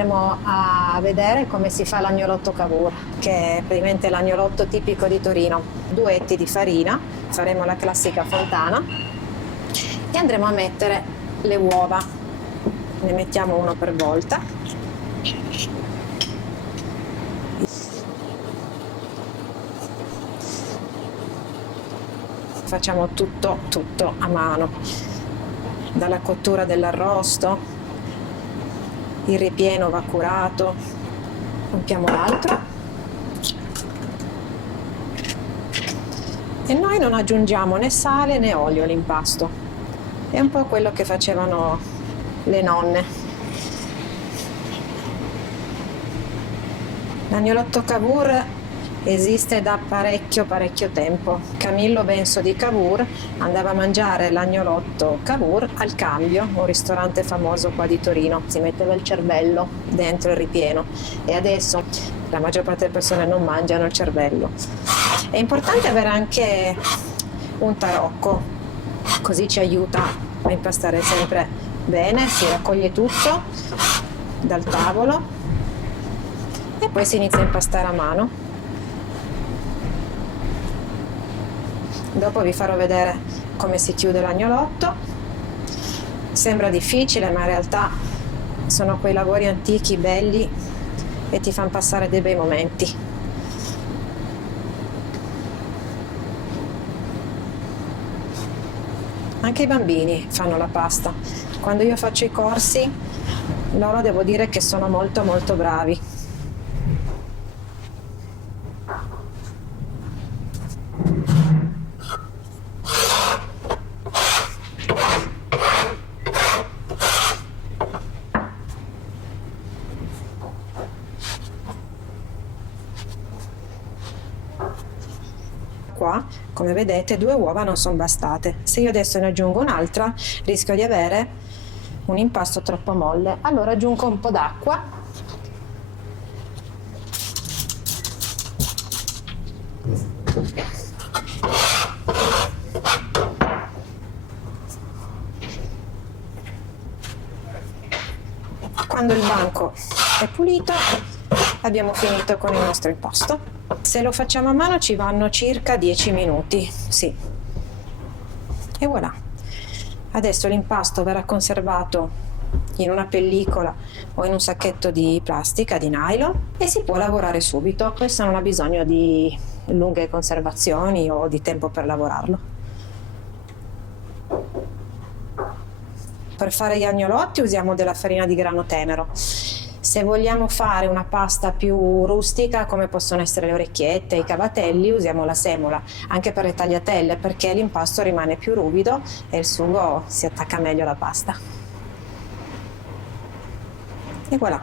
andremo a vedere come si fa l'agnolotto Cavour, che è praticamente l'agnolotto tipico di Torino. 2 etti di farina, faremo la classica fontana e andremo a mettere le uova. Ne mettiamo uno per volta. Facciamo tutto a mano, dalla cottura dell'arrosto. Il ripieno va curato. Compiamo l'altro e noi non aggiungiamo né sale né olio all'impasto. È un po' quello che facevano le nonne. L'agnolotto Cavour esiste da parecchio tempo. Camillo Benso di Cavour andava a mangiare l'agnolotto Cavour al Cambio, un ristorante famoso qua di Torino. Si metteva il cervello dentro il ripieno e adesso la maggior parte delle persone non mangiano il cervello. È importante avere anche un tarocco, così ci aiuta a impastare sempre bene. Si raccoglie tutto dal tavolo e poi si inizia a impastare a mano. Dopo vi farò vedere come si chiude l'agnolotto. Sembra difficile, ma in realtà sono quei lavori antichi belli e ti fanno passare dei bei momenti. Anche i bambini fanno la pasta. Quando io faccio i corsi, loro devo dire che sono molto bravi. Qua, come vedete, 2 uova non sono bastate. Se io adesso ne aggiungo un'altra, rischio di avere un impasto troppo molle. Allora aggiungo un po' d'acqua. Quando il banco è pulito, abbiamo finito con il nostro impasto. Se lo facciamo a mano ci vanno circa 10 minuti, sì. E voilà. Adesso l'impasto verrà conservato in una pellicola o in un sacchetto di plastica, di nylon, e si può lavorare subito. Questo non ha bisogno di lunghe conservazioni o di tempo per lavorarlo. Per fare gli agnolotti usiamo della farina di grano tenero. Se vogliamo fare una pasta più rustica, come possono essere le orecchiette, i cavatelli, usiamo la semola, anche per le tagliatelle, perché l'impasto rimane più ruvido e il sugo si attacca meglio alla pasta. E voilà.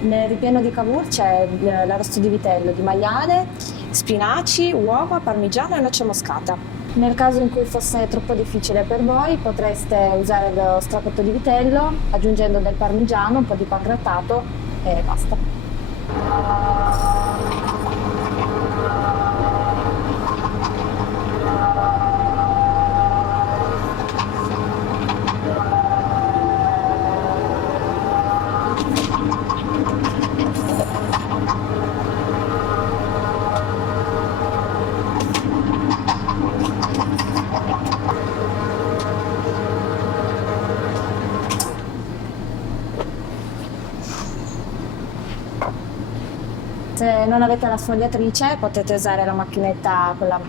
Nel ripieno di Cavour c'è l'arrosto di vitello, di maiale, spinaci, uova, parmigiano e noce moscata. Nel caso in cui fosse troppo difficile per voi, potreste usare lo straccotto di vitello aggiungendo del parmigiano, un po' di pangrattato e basta. Se non avete la sfogliatrice potete usare la macchinetta quella,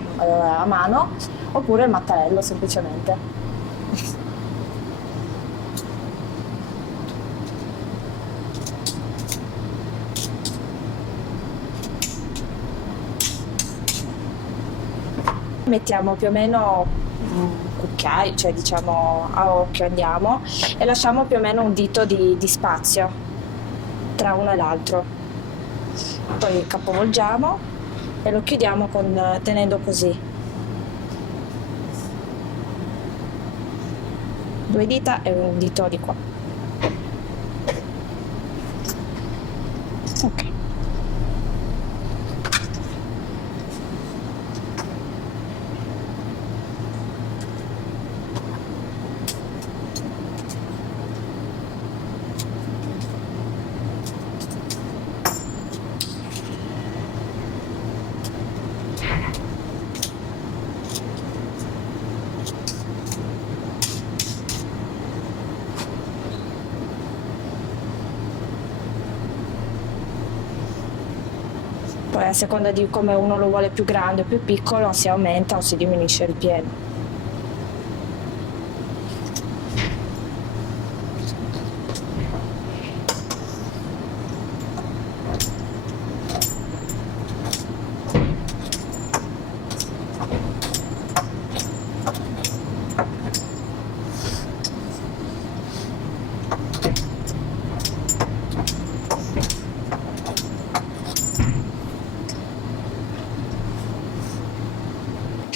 a mano oppure il mattarello semplicemente. Mettiamo più o meno un cucchiaio, cioè diciamo a occhio andiamo, e lasciamo più o meno un dito di spazio tra uno e l'altro. Poi capovolgiamo e lo chiudiamo tenendo così 2 dita e un dito di qua. Ok. Poi a seconda di come uno lo vuole più grande o più piccolo si aumenta o si diminuisce il pieno.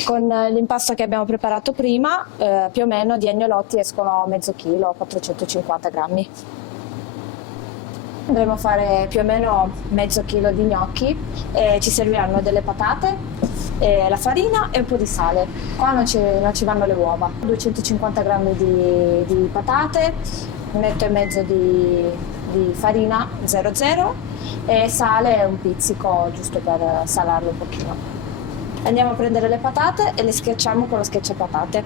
Con l'impasto che abbiamo preparato prima, più o meno di agnolotti escono mezzo chilo, 450 grammi. Andremo a fare più o meno mezzo chilo di gnocchi e ci serviranno delle patate, la farina e un po' di sale. Qua non ci vanno le uova. 250 grammi di patate, un etto e mezzo di farina 00 e sale e un pizzico giusto per salarlo un pochino. Andiamo a prendere le patate e le schiacciamo con lo schiacciapatate.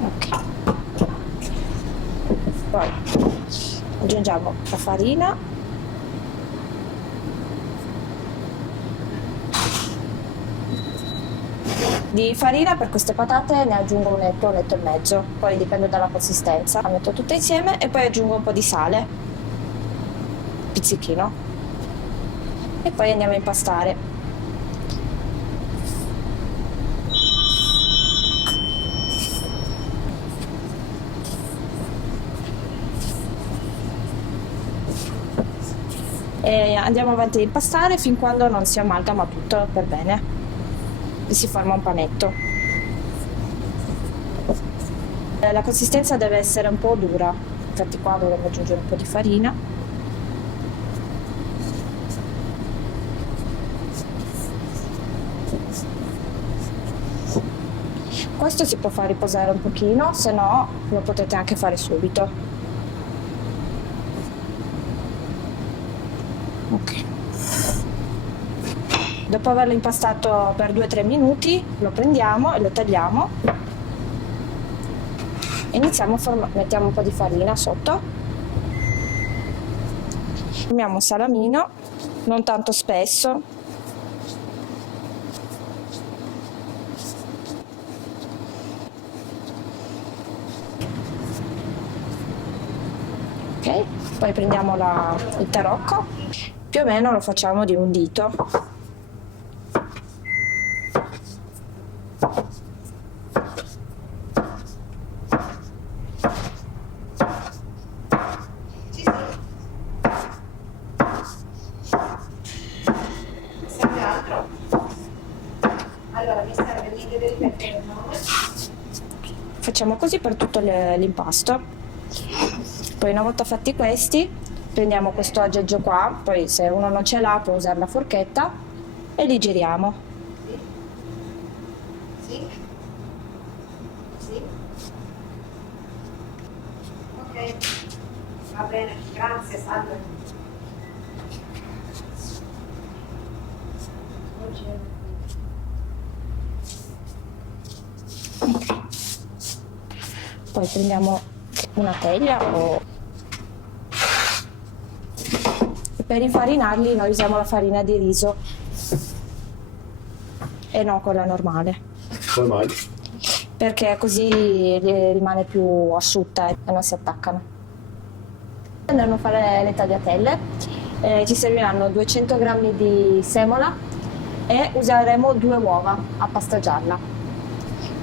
Ok. Poi aggiungiamo la farina. Di farina per queste patate ne aggiungo un etto e mezzo, poi dipende dalla consistenza. La metto tutte insieme e poi aggiungo un po' di sale, pizzichino, e poi andiamo a impastare. E andiamo avanti a impastare fin quando non si amalgama tutto per bene. Si forma un panetto. La consistenza deve essere un po' dura, infatti qua dovremmo aggiungere un po' di farina. Questo si può far riposare un pochino, se no lo potete anche fare subito. Ok. Dopo averlo impastato per 2-3 minuti lo prendiamo e lo tagliamo e iniziamo a mettiamo un po' di farina sotto, formiamo un salamino, non tanto spesso, ok, poi prendiamo il tarocco, più o meno lo facciamo di un dito. Facciamo così per tutto l'impasto. Poi una volta fatti questi prendiamo questo aggeggio qua, poi se uno non ce l'ha può usare la forchetta e li giriamo. Sì. Sì. Ok, va bene, grazie, salve. Poi prendiamo una teglia e per infarinarli noi usiamo la farina di riso e non quella normale. Come mai? Perché così rimane più asciutta e non si attaccano. Andremo a fare le tagliatelle. Ci serviranno 200 g di semola e useremo 2 uova a pasta gialla.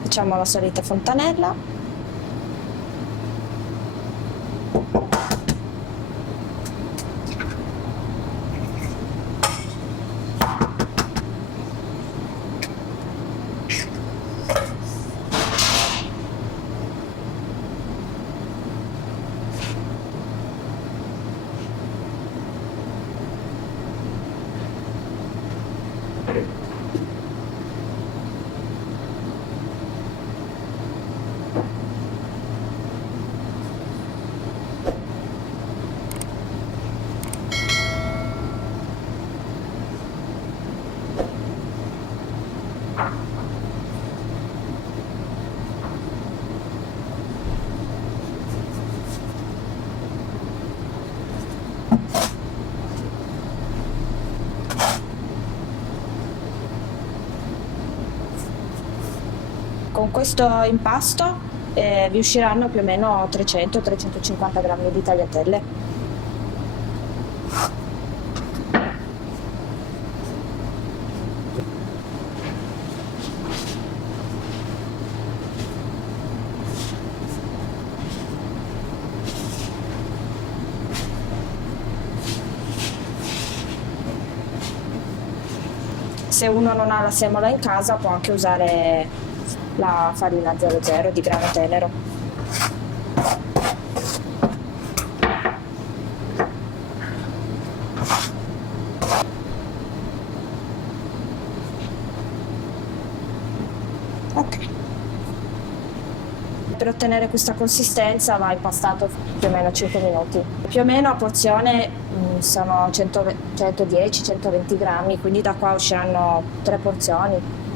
Facciamo la solita fontanella. Con questo impasto vi usciranno più o meno 300-350 grammi di tagliatelle. Se uno non ha la semola in casa può anche usare la farina 00 di grano tenero. Ok. Per ottenere questa consistenza va impastato più o meno 5 minuti. Più o meno a porzione sono 110-120 grammi, quindi da qua usciranno 3 porzioni.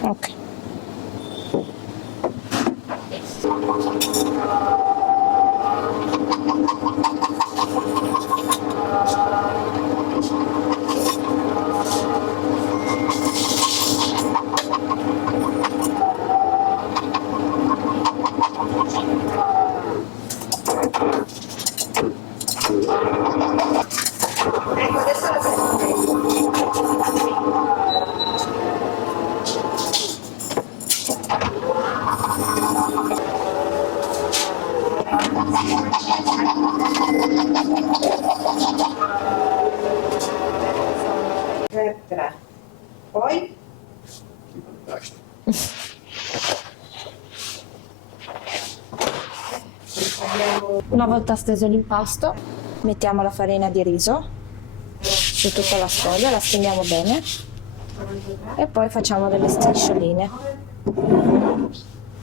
Ok. Tre. Poi? Una volta steso l'impasto, mettiamo la farina di riso su tutta la sfoglia, la stendiamo bene e poi facciamo delle striscioline.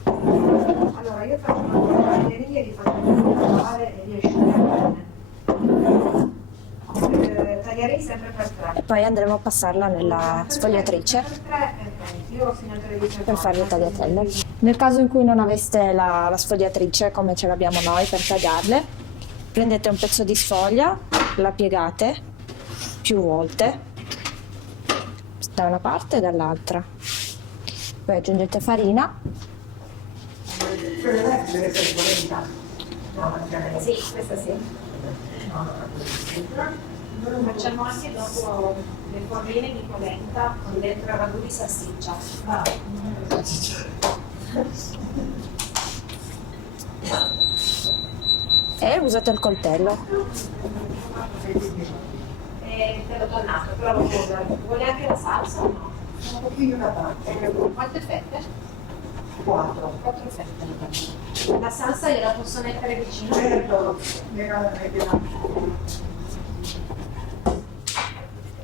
Allora io faccio una taglieria e li faccio fare e riesco bene. Taglierei sempre per 3. E poi andremo a passarla nella sfogliatrice Io ho segnato le dice per fare le tagliatelle. Nel caso in cui non aveste la sfogliatrice come ce l'abbiamo noi per tagliarle, prendete un pezzo di sfoglia, la piegate più volte da una parte e dall'altra, poi aggiungete farina. Sì, questa sì. Facciamo anche dopo le forline di polenta con dentro ragù di salsiccia. E usate il coltello. Te l'ho tornato, però lo può usare. Vuole anche la salsa o no? Un pochino da parte. Quante fette? 4. 4 fette. La salsa gliela posso mettere vicino?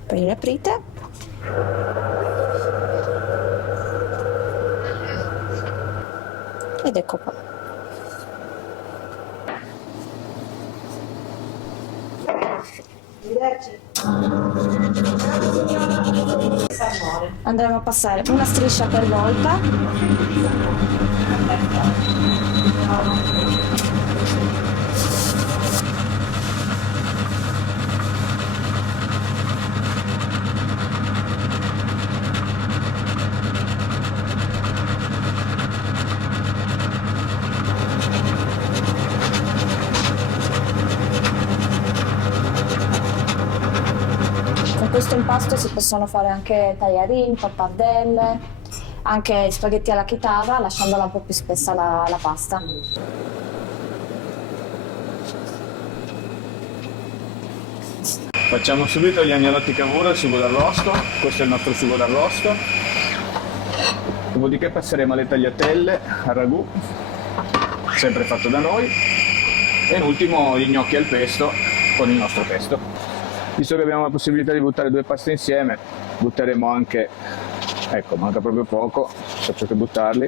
Poi le aprite ed ecco qua. Andremo a passare una striscia per volta. Con questo impasto si possono fare anche tagliarini, pappardelle, anche spaghetti alla chitarra, lasciandola un po' più spessa la pasta. Facciamo subito gli agnolotti cavour al sugo d'arrosto, questo è il nostro sugo d'arrosto. Dopodiché passeremo alle tagliatelle al ragù, sempre fatto da noi. E in ultimo gli gnocchi al pesto con il nostro pesto. Visto che abbiamo la possibilità di buttare 2 paste insieme, butteremo anche, ecco, manca proprio poco, faccio che buttarli,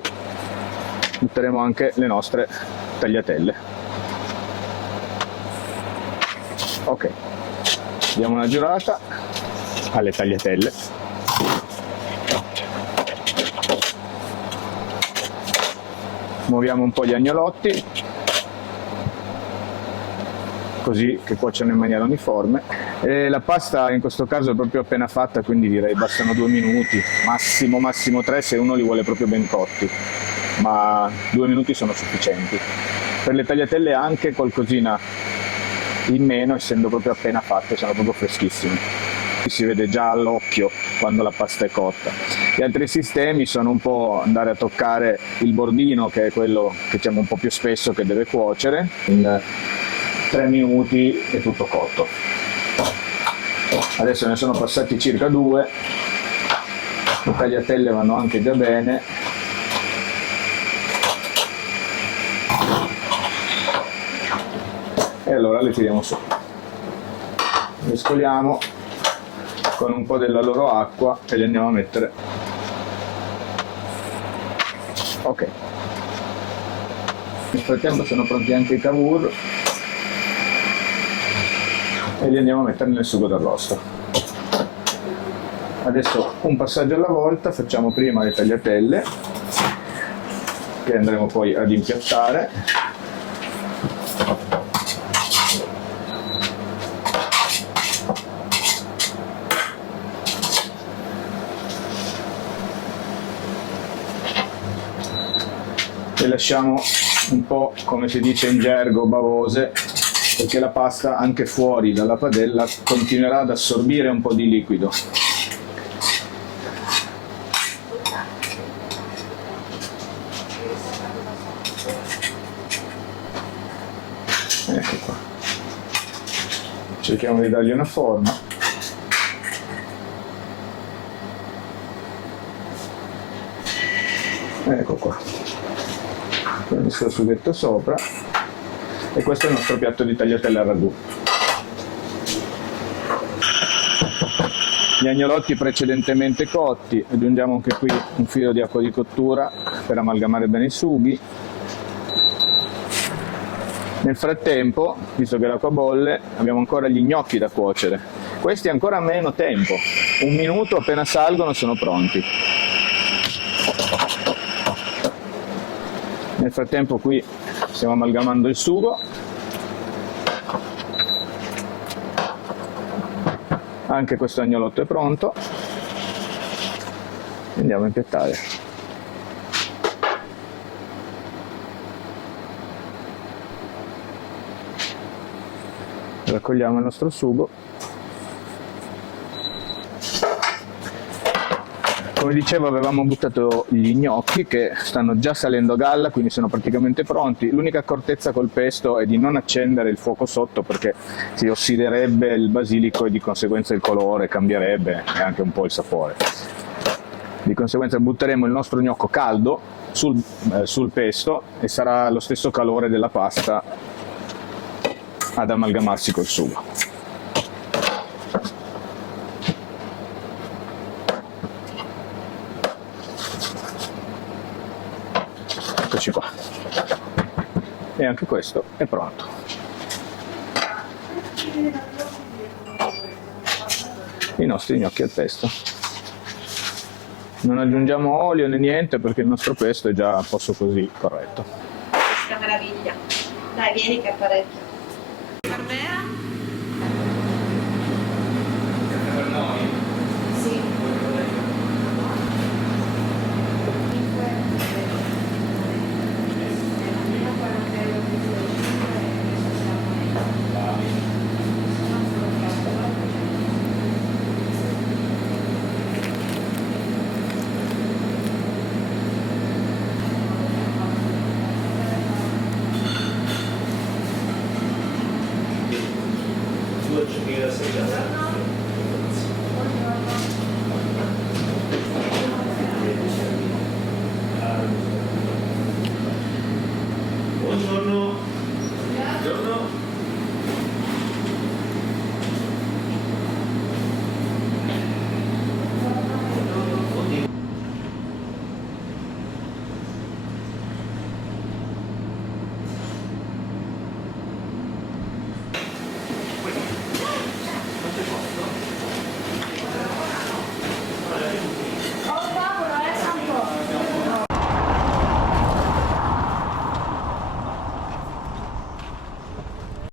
butteremo anche le nostre tagliatelle. Ok, diamo una giurata alle tagliatelle. Muoviamo un po' gli agnolotti. così che cuociono in maniera uniforme. E la pasta in questo caso è proprio appena fatta, quindi direi bastano 2 minuti, massimo 3 se uno li vuole proprio ben cotti, ma 2 minuti sono sufficienti. Per le tagliatelle anche qualcosina in meno, essendo proprio appena fatte, sono proprio freschissime. Si vede già all'occhio quando la pasta è cotta. Gli altri sistemi sono un po' andare a toccare il bordino, che è quello che facciamo un po' più spesso, che deve cuocere. In 3 minuti è tutto cotto. Adesso ne sono passati circa 2, le tagliatelle vanno anche già bene. E allora le tiriamo su. Mescoliamo con un po' della loro acqua e le andiamo a mettere. Ok. Nel frattempo sono pronti anche i cavour e li andiamo a mettere nel sugo d'arrosto. Adesso un passaggio alla volta, facciamo prima le tagliatelle che andremo poi ad impiattare. Le lasciamo un po', come si dice in gergo, bavose, perché la pasta anche fuori dalla padella continuerà ad assorbire un po' di liquido. Ecco qua. Cerchiamo di dargli una forma. Ecco qua. Con il suo sughetto sopra, e questo è il nostro piatto di tagliatelle al ragù. Gli agnolotti precedentemente cotti, aggiungiamo anche qui un filo di acqua di cottura per amalgamare bene i sughi. Nel frattempo, visto che l'acqua bolle, abbiamo ancora gli gnocchi da cuocere. Questi ancora meno tempo, 1 minuto, appena salgono sono pronti. Nel frattempo qui stiamo amalgamando il sugo. Anche questo agnolotto è pronto. Andiamo a impiattare. Raccogliamo il nostro sugo. Come dicevo, avevamo buttato gli gnocchi che stanno già salendo a galla, quindi sono praticamente pronti. L'unica accortezza col pesto è di non accendere il fuoco sotto, perché si ossiderebbe il basilico e di conseguenza il colore cambierebbe e anche un po' il sapore. Di conseguenza butteremo il nostro gnocco caldo sul pesto e sarà lo stesso calore della pasta ad amalgamarsi col sugo. Eccoci qua, e anche questo è pronto. I nostri gnocchi al pesto. Non aggiungiamo olio né niente perché il nostro pesto è già a posto così corretto. Questa meraviglia. Dai, vieni che apparecchio. Per me? Per noi? Sì. Buongiorno.